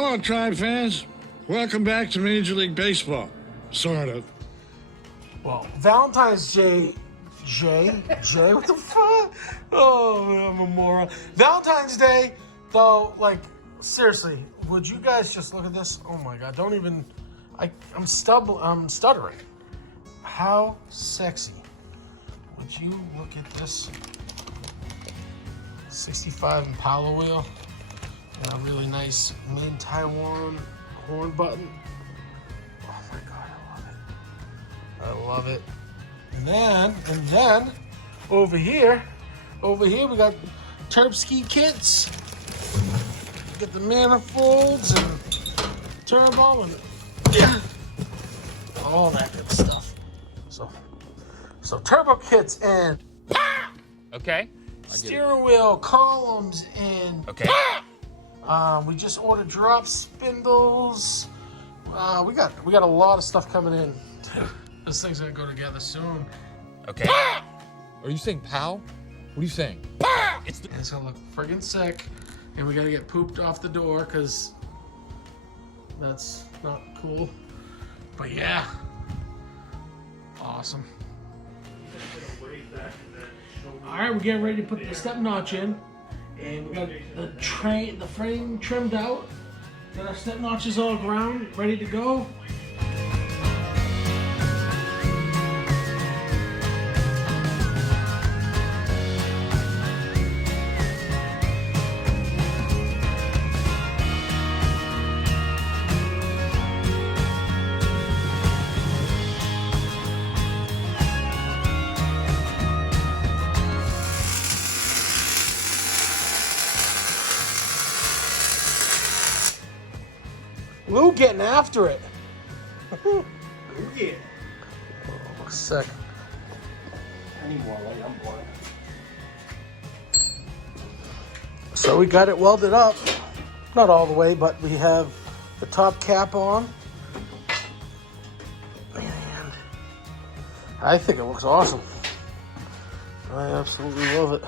Hello, Tribe fans. Welcome back to Major League Baseball. Sort of. Well, Valentine's Day, what the fuck? Oh, I'm a moron. Valentine's Day, though, like, seriously, would you guys just look at this? Oh my God, don't even, I'm stuttering. How sexy. Would you look at this? 65 Impala wheel. And a really nice made in Taiwan horn button. Oh my God, I love it. And then over here we got Terpsky kits. Get the manifolds and turbo and all that good stuff. So turbo kits and Okay. steering wheel columns and Okay. we just ordered drop spindles. We got a lot of stuff coming in. This thing's gonna go together soon. Okay. Are you saying pow? What are you saying? It's gonna look friggin' sick, and we gotta get pooped off the door because that's not cool. But yeah, awesome. All right, we're getting ready to put the step notch in, and we got the frame trimmed out. Got our step notches all ground, ready to go. Lou getting after it. Lou getting. Oh, looks sick. I need more light. I'm bored. So we got it welded up. Not all the way, but we have the top cap on. And I think it looks awesome. I absolutely love it.